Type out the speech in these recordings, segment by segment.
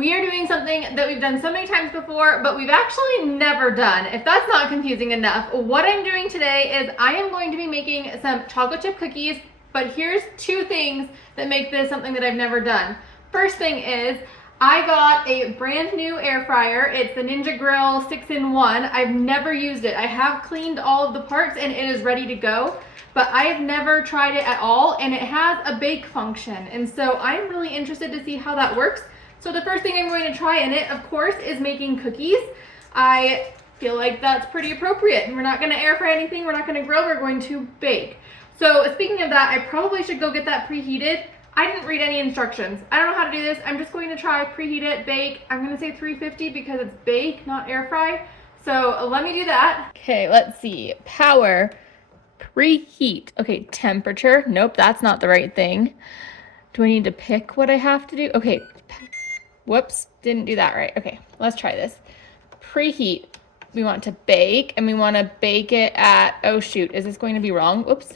we are doing something that we've done so many times before, but we've actually never done. If that's not confusing enough, what I'm doing today is I am going to be making some chocolate chip cookies, but here's two things that make this something that I've never done. First thing is, I got a brand new air fryer. It's the Ninja Grill 6-in-1. I've never used it. I have cleaned all of the parts and it is ready to go, but I have never tried it at all, and it has a bake function. And so I'm really interested to see how that works. So the first thing I'm going to try in it, of course, is making cookies. I feel like that's pretty appropriate. We're not gonna air fry anything, we're not gonna grill, we're going to bake. So speaking of that, I probably should go get that preheated. I didn't read any instructions. I don't know how to do this. I'm just going to try preheat it, bake. I'm gonna say 350 because it's bake, not air fry. So let me do that. Okay, let's see. Power, preheat. Okay, temperature. Nope, that's not the right thing. Do I need to pick what I have to do? Okay, whoops, didn't do that right. Okay, let's try this. Preheat. We want to bake, and we want to bake it at, oh shoot, is this going to be wrong? Whoops.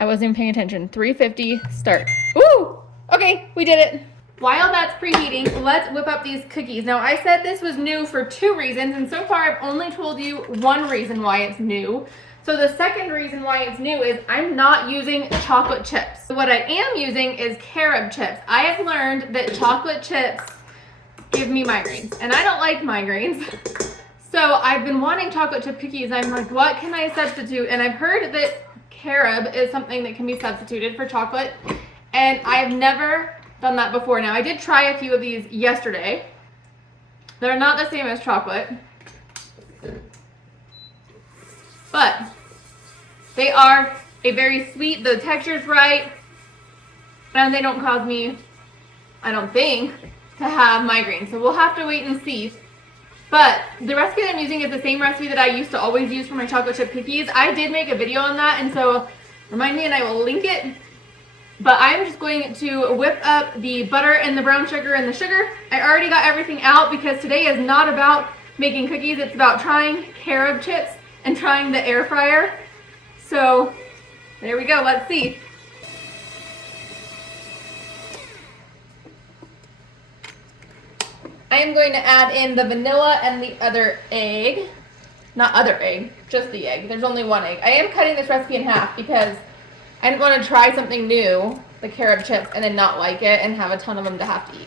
I wasn't even paying attention. 350, start. Ooh, okay, we did it. While that's preheating, let's whip up these cookies. Now, I said this was new for 2 reasons, and so far I've only told you 1 reason why it's new. So the second reason why it's new is I'm not using chocolate chips. What I am using is Carob chips. I have learned that chocolate chips give me migraines, and I don't like migraines. So I've been wanting chocolate chip cookies. I'm like, what can I substitute? And I've heard that Carob is something that can be substituted for chocolate, and I've never done that before. Now, I did try a few of these yesterday. They're not the same as chocolate, but they are a very sweet, the texture's right, and they don't cause me, I don't think, to have migraines. So we'll have to wait and see. But the recipe that I'm using is the same recipe that I used to always use for my chocolate chip cookies. I did make a video on that, and so remind me and I will link it. But I'm just going to whip up the butter and the brown sugar and the sugar. I already got everything out because today is not about making cookies. It's about trying Carob chips and trying the air fryer. So there we go, let's see. I am going to add in the vanilla and the other egg. Not other egg, just the egg. There's only 1 egg. I am cutting this recipe in half because I didn't want to try something new, the Carob chips, and then not like it and have a ton of them to have to eat.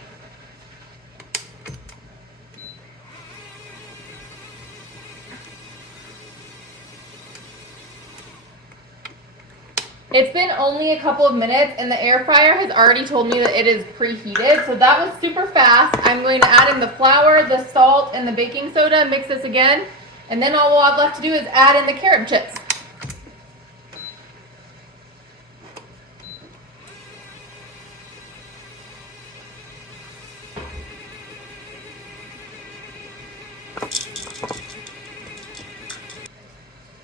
It's been only a couple of minutes, and the air fryer has already told me that it is preheated, so that was super fast. I'm going to add in the flour, the salt, and the baking soda, mix this again, and then all we'll have left to do is add in the Carob chips.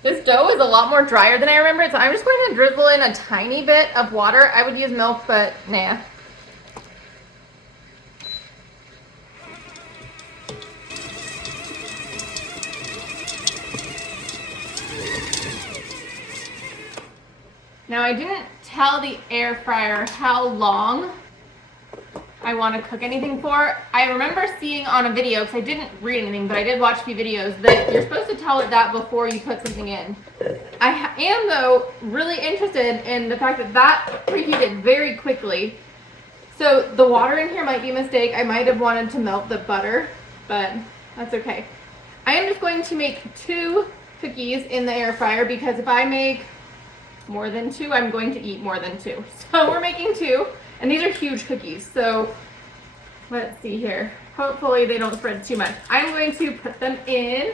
This dough is a lot more drier than I remember, so I'm just going to drizzle in a tiny bit of water. I would use milk, but nah. Now, I didn't tell the air fryer how long I want to cook anything for. I remember seeing on a video, because I didn't read anything, but I did watch a few videos, that you're supposed to tell it that before you put something in. I am, though, really interested in the fact that that preheated very quickly. So the water in here might be a mistake. I might have wanted to melt the butter, but that's okay. I am just going to make 2 cookies in the air fryer because if I make more than 2, I'm going to eat more than 2. So we're making 2. And these are huge cookies, so let's see here. Hopefully they don't spread too much. I'm going to put them in.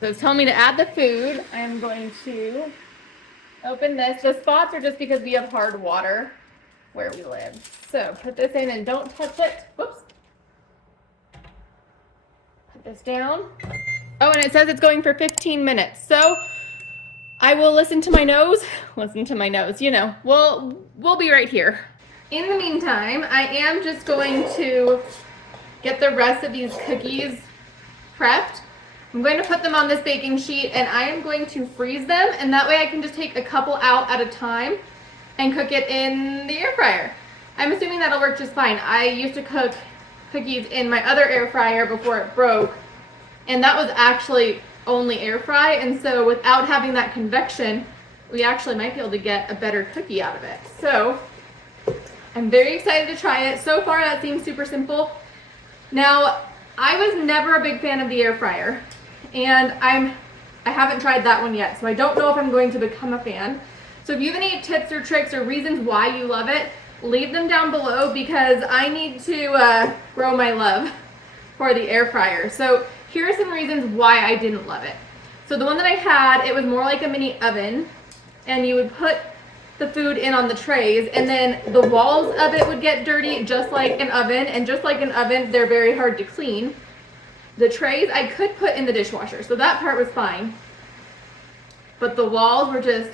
So it's telling me to add the food. I'm going to open this. The spots are just because we have hard water where we live. So put this in and don't touch it. Whoops. Put this down. Oh, and it says it's going for 15 minutes. So I will listen to my nose, you know, we'll be right here. In the meantime, I am just going to get the rest of these cookies prepped. I'm going to put them on this baking sheet and I am going to freeze them, and that way I can just take a couple out at a time and cook it in the air fryer. I'm assuming that'll work just fine. I used to cook cookies in my other air fryer before it broke, and that was actually only air fry, and so without having that convection, we actually might be able to get a better cookie out of it. So I'm very excited to try it. So far that seems super simple. Now, I was never a big fan of the air fryer, and I haven't tried that one yet, so I don't know if I'm going to become a fan. So if you have any tips or tricks or reasons why you love it, leave them down below, because I need to grow my love for the air fryer. So here are some reasons why I didn't love it. So the one that I had, it was more like a mini oven, and you would put the food in on the trays, and then the walls of it would get dirty just like an oven, and just like an oven, they're very hard to clean. The trays I could put in the dishwasher, so that part was fine, but the walls were just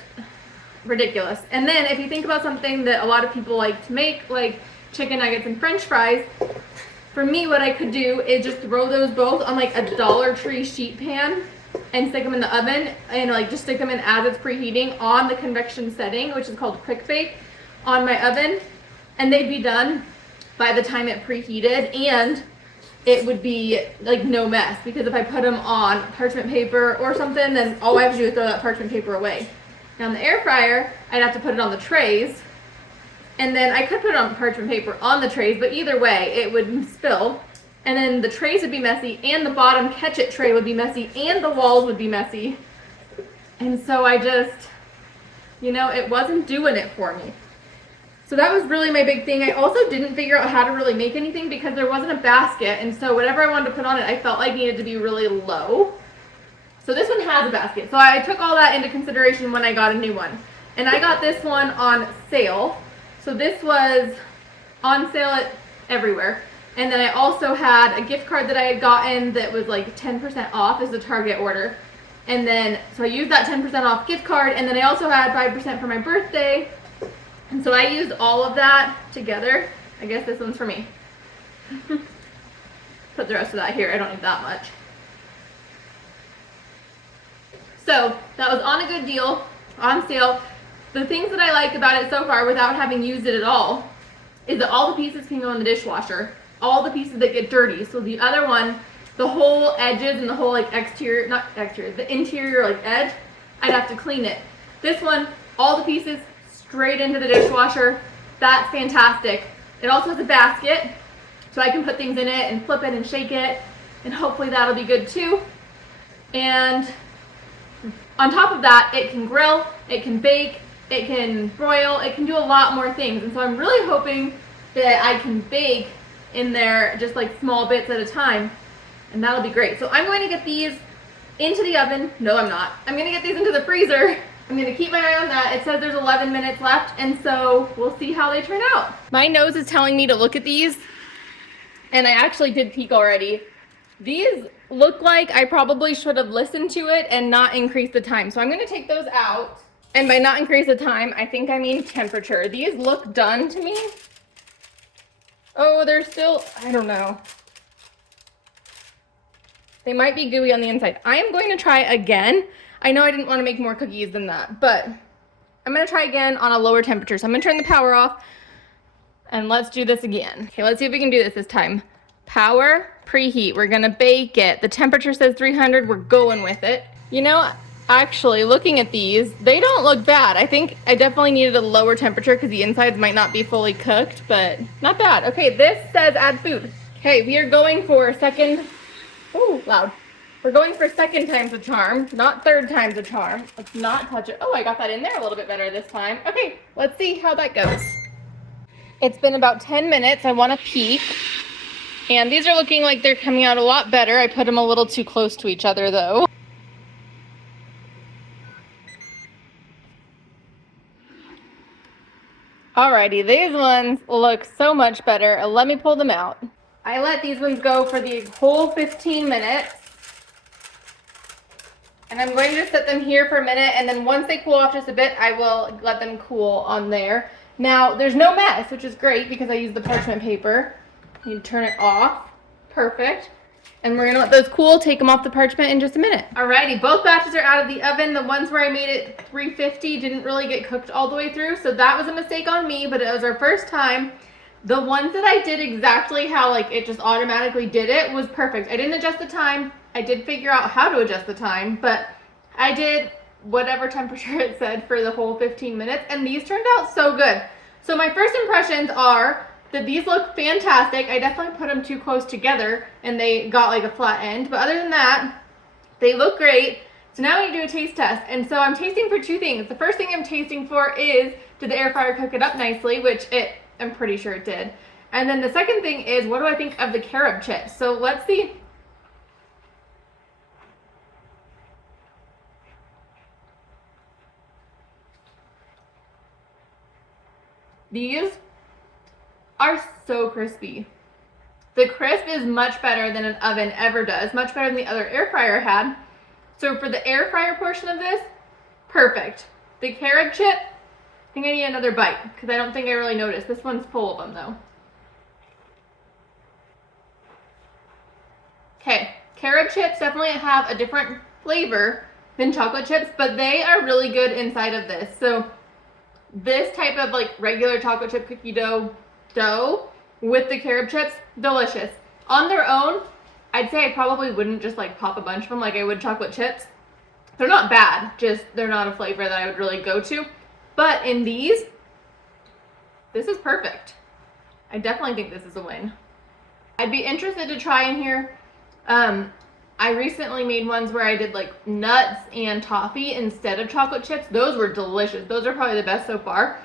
ridiculous. And then if you think about something that a lot of people like to make, like chicken nuggets and french fries, for me what I could do is just throw those both on like a Dollar Tree sheet pan and stick them in the oven, and like just stick them in as it's preheating on the convection setting, which is called quick bake, on my oven, and they'd be done by the time it preheated, and it would be like no mess, because if I put them on parchment paper or something, then all I have to do is throw that parchment paper away. Now in the air fryer, I'd have to put it on the trays, and then I could put it on parchment paper on the trays, but either way it would spill, and then the trays would be messy, and the bottom catch-it tray would be messy, and the walls would be messy. And so I just, you know, it wasn't doing it for me. So that was really my big thing. I also didn't figure out how to really make anything because there wasn't a basket, and so whatever I wanted to put on it, I felt like needed to be really low. So this one has a basket. So I took all that into consideration when I got a new one. And I got this one on sale. So this was on sale at everywhere. And then I also had a gift card that I had gotten that was like 10% off as a Target order. And then, so I used that 10% off gift card, and then I also had 5% for my birthday. And so I used all of that together. I guess this one's for me. Put the rest of that here, I don't need that much. So that was on a good deal, on sale. The things that I like about it so far, without having used it at all, is that all the pieces can go in the dishwasher. All the pieces that get dirty. So the other one, the whole edges and the whole like exterior, not exterior, the interior like edge, I'd have to clean it. This one, all the pieces straight into the dishwasher. That's fantastic. It also has a basket, so I can put things in it and flip it and shake it, and hopefully that'll be good too. And on top of that, it can grill, it can bake, it can broil, it can do a lot more things. And so I'm really hoping that I can bake in there just like small bits at a time, and that'll be great. So I'm going to get these into the oven. No, I'm not. I'm going to get these into the freezer. I'm going to keep my eye on that. It says there's 11 minutes left, and so we'll see how they turn out. My nose is telling me to look at these, and I actually did peek already. These look like I probably should have listened to it and not increased the time. So I'm going to take those out, and by not increase the time, I think I mean temperature. These look done to me. Oh, they're still, I don't know. They might be gooey on the inside. I am going to try again. I know I didn't want to make more cookies than that, but I'm going to try again on a lower temperature. So I'm going to turn the power off, and let's do this again. Okay, let's see if we can do this time. Power, preheat. We're going to bake it. The temperature says 300. We're going with it. You know, actually, looking at these, they don't look bad. I think I definitely needed a lower temperature because the insides might not be fully cooked, but not bad. Okay, this says add food. Okay, we are going for second. Oh, loud. We're going for second time's the charm, not third time's the charm. Let's not touch it. Oh, I got that in there a little bit better this time. Okay, let's see how that goes. It's been about 10 minutes. I want to peek. And these are looking like they're coming out a lot better. I put them a little too close to each other though. Alrighty, these ones look so much better. Let me pull them out. I let these ones go for the whole 15 minutes. And I'm going to set them here for a minute, and then once they cool off just a bit, I will let them cool on there. Now, there's no mess, which is great because I used the parchment paper. You turn it off. Perfect. And we're gonna let those cool, take them off the parchment in just a minute. Alrighty, both batches are out of the oven. The ones where I made it 350 didn't really get cooked all the way through, so that was a mistake on me, but it was our first time. The ones that I did exactly how like it just automatically did it was perfect. I didn't adjust the time. I did figure out how to adjust the time, but I did whatever temperature it said for the whole 15 minutes, and these turned out so good. So my first impressions are that these look fantastic. I definitely put them too close together and they got like a flat end, but other than that, they look great. So now we need to do a taste test. And so I'm tasting for two things. The first thing I'm tasting for is, did the air fryer cook it up nicely, which I'm pretty sure it did. And then the second thing is, what do I think of the carob chips? So let's see. These are so crispy. The crisp is much better than an oven ever does, much better than the other air fryer I had. So for the air fryer portion of this, perfect. The carob chip, I think I need another bite because I don't think I really noticed. This one's full of them though. Okay, carob chips definitely have a different flavor than chocolate chips, but they are really good inside of this. So this type of like regular chocolate chip cookie dough with the carob chips, delicious. On their own, I'd say I probably wouldn't just like pop a bunch of them like I would chocolate chips. They're not bad, just they're not a flavor that I would really go to. But in these, this is perfect. I definitely think this is a win. I'd be interested to try in here. I recently made ones where I did like nuts and toffee instead of chocolate chips. Those were delicious. Those are probably the best so far.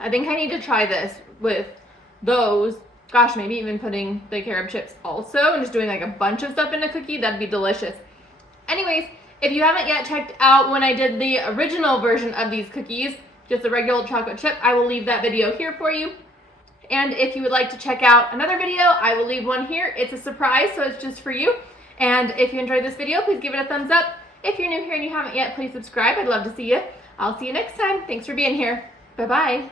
I think I need to try this with those. Gosh, maybe even putting the carob chips also and just doing like a bunch of stuff in a cookie. That'd be delicious. Anyways, if you haven't yet checked out when I did the original version of these cookies, just the regular chocolate chip, I will leave that video here for you. And if you would like to check out another video, I will leave one here. It's a surprise, so it's just for you. And if you enjoyed this video, please give it a thumbs up. If you're new here and you haven't yet, please subscribe. I'd love to see you. I'll see you next time. Thanks for being here. Bye-bye.